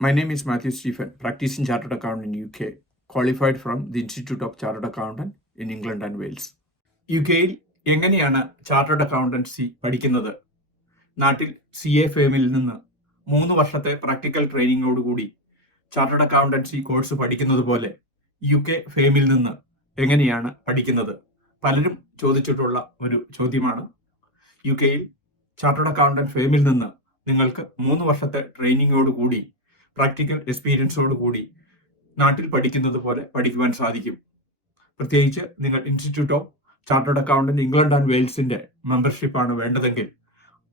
My name is Matthew Stephen, practicing chartered accountant in UK, qualified from the Institute of Chartered Accountant in England and Wales. യുകെയിൽ എങ്ങനെയാണ് chartered accountancy പഠിക്കുന്നത്? നാട്ടിൽ CA ഫേമിൽ നിന്ന് 3 വർഷത്തെ practical ട്രെയിനിങ്ങോടുകൂടി chartered accountancy course പഠിക്കുന്നത് പോലെ UK ഫേമിൽ നിന്ന് എങ്ങനെയാണ് പഠിക്കുന്നത്? പലരും ചോദിച്ചിട്ടുള്ള ഒരു ചോദ്യമാണ്. യുകെയിൽ ചാർട്ടേഡ് അക്കൗണ്ടന്റ് ഫേമിൽ നിന്ന് നിങ്ങൾക്ക് 3 വർഷത്തെ ട്രെയിനിങ്ങോടുകൂടി പ്രാക്ടിക്കൽ എക്സ്പീരിയൻസോടുകൂടി നാട്ടിൽ പഠിക്കുന്നത് പോലെ പഠിക്കുവാൻ സാധിക്കും. പ്രത്യേകിച്ച് നിങ്ങൾ institute of chartered accountant England and വെയിൽസിന്റെ മെമ്പർഷിപ്പാണ് വേണ്ടതെങ്കിൽ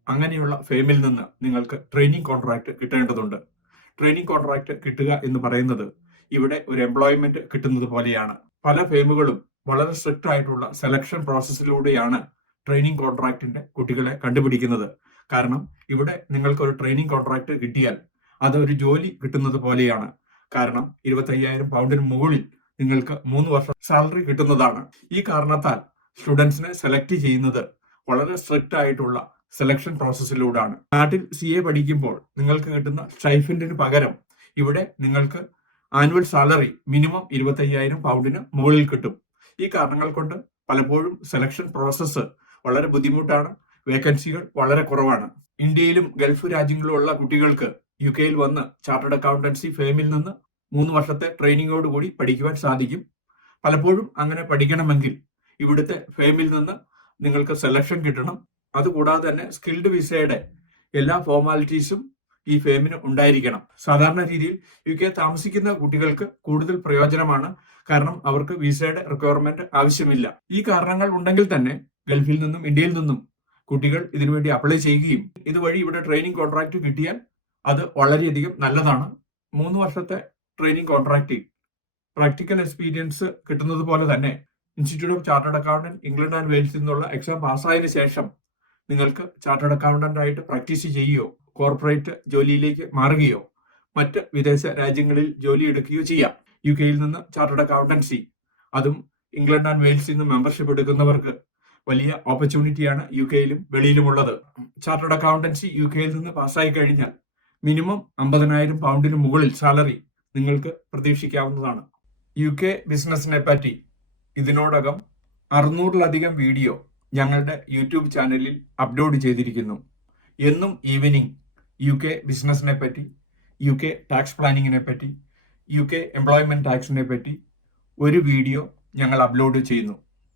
അങ്ങനെയുള്ള ഫേമിൽ നിന്ന് നിങ്ങൾക്ക് ട്രെയിനിങ് കോൺട്രാക്ട് കിട്ടേണ്ടതുണ്ട്. ട്രെയിനിങ് കോൺട്രാക്ട് കിട്ടുക എന്ന് പറയുന്നത് ഇവിടെ ഒരു എംപ്ലോയ്മെന്റ് കിട്ടുന്നത് പോലെയാണ്. പല ഫേമുകളും വളരെ സ്ട്രിക്റ്റ് ആയിട്ടുള്ള സെലക്ഷൻ പ്രോസസ്സിലൂടെയാണ് ട്രെയിനിങ് കോൺട്രാക്ടിന്റെ കുട്ടികളെ കണ്ടുപിടിക്കുന്നത്. കാരണം ഇവിടെ നിങ്ങൾക്ക് ഒരു ട്രെയിനിങ് കോൺട്രാക്ട് കിട്ടിയാൽ അത് ഒരു ജോലി കിട്ടുന്നത് പോലെയാണ്. കാരണം 25,000 പൗണ്ടിന് മുകളിൽ നിങ്ങൾക്ക് 3 വർഷം സാലറി കിട്ടുന്നതാണ്. ഈ കാരണത്താൽ സ്റ്റുഡൻസിനെ സെലക്ട് ചെയ്യുന്നത് വളരെ സ്ട്രിക്റ്റ് ആയിട്ടുള്ള സെലക്ഷൻ പ്രോസസ്സിലൂടെയാണ്. നാട്ടിൽ CA പഠിക്കുമ്പോൾ നിങ്ങൾക്ക് കിട്ടുന്ന സ്റ്റൈഫൻഡിന് പകരം ഇവിടെ നിങ്ങൾക്ക് ആനുവൽ സാലറി മിനിമം 25,000 പൗണ്ടിന് മുകളിൽ കിട്ടും. ഈ കാരണങ്ങൾ കൊണ്ട് പലപ്പോഴും സെലക്ഷൻ പ്രോസസ്സ് വളരെ ബുദ്ധിമുട്ടാണ്. വേക്കൻസികൾ വളരെ കുറവാണ്. ഇന്ത്യയിലും ഗൾഫ് രാജ്യങ്ങളിലുള്ള കുട്ടികൾക്ക് യുകെയിൽ വന്ന് ചാർട്ടേഡ് അക്കൗണ്ടൻസി ഫേമിൽ നിന്ന് 3 വർഷത്തെ ട്രെയിനിങ്ങോടുകൂടി പഠിക്കുവാൻ സാധിക്കും. പലപ്പോഴും അങ്ങനെ പഠിക്കണമെങ്കിൽ ഇവിടുത്തെ ഫേമിൽ നിന്ന് നിങ്ങൾക്ക് സെലക്ഷൻ കിട്ടണം. അതുകൂടാതെ തന്നെ സ്കിൽഡ് വിസയുടെ എല്ലാ ഫോർമാലിറ്റീസും ഈ ഫേമിന് ഉണ്ടായിരിക്കണം. സാധാരണ രീതിയിൽ UK താമസിക്കുന്ന കുട്ടികൾക്ക് കൂടുതൽ പ്രയോജനമാണ്. കാരണം അവർക്ക് വിസയുടെ റിക്വയർമെന്റ് ആവശ്യമില്ല. ഈ കാരണങ്ങൾ ഉണ്ടെങ്കിൽ തന്നെ ഗൾഫിൽ നിന്നും ഇന്ത്യയിൽ നിന്നും കുട്ടികൾ ഇതിനുവേണ്ടി അപ്ലൈ ചെയ്യുകയും ഇതുവഴി ഇവിടെ ട്രെയിനിങ് കോൺട്രാക്ട് കിട്ടിയാൽ അത് വളരെയധികം നല്ലതാണ്. 3 വർഷത്തെ ട്രെയിനിങ് കോൺട്രാക്ട് പ്രാക്ടിക്കൽ എക്സ്പീരിയൻസ് കിട്ടുന്നത് പോലെ തന്നെ institute of chartered accountant England and വെയിൽസിൽ നിന്നുള്ള എക്സാം പാസ്സായതിനു ശേഷം നിങ്ങൾക്ക് ചാർട്ടേഡ് അക്കൗണ്ടന്റ് ആയിട്ട് പ്രാക്ടീസ് ചെയ്യുകയോ കോർപ്പറേറ്റ് ജോലിയിലേക്ക് മാറുകയോ മറ്റ് വിദേശ രാജ്യങ്ങളിൽ ജോലി എടുക്കുകയോ ചെയ്യാം. യുകെയിൽ നിന്ന് ചാർട്ടേഡ് അക്കൗണ്ടൻസി, അതും ഇംഗ്ലണ്ട് ആൻഡ് വെയിൽസിൽ നിന്ന് മെമ്പർഷിപ്പ് എടുക്കുന്നവർക്ക് വലിയ ഓപ്പർച്യൂണിറ്റിയാണ് യുകെയിലും വെളിയിലുമുള്ളത്. ചാർട്ടേഡ് അക്കൗണ്ടൻസി യുകെയിൽ നിന്ന് പാസ്സായി കഴിഞ്ഞാൽ മിനിമം 50,000 പൗണ്ടിന് മുകളിൽ സാലറി നിങ്ങൾക്ക് പ്രതീക്ഷിക്കാവുന്നതാണ്. UK ബിസിനസിനെ പറ്റി ഇതിനോടകം 600-ലധികം വീഡിയോ ഞങ്ങളുടെ യൂട്യൂബ് ചാനലിൽ അപ്ലോഡ് ചെയ്തിരിക്കുന്നു. എന്നും ഈവനിങ് UK ബിസിനസിനെ പറ്റി, UK ടാക്സ് പ്ലാനിങ്ങിനെ പറ്റി, UK എംപ്ലോയ്മെന്റ് ടാക്സിനെ പറ്റി ഒരു വീഡിയോ ഞങ്ങൾ അപ്ലോഡ് ചെയ്യുന്നു.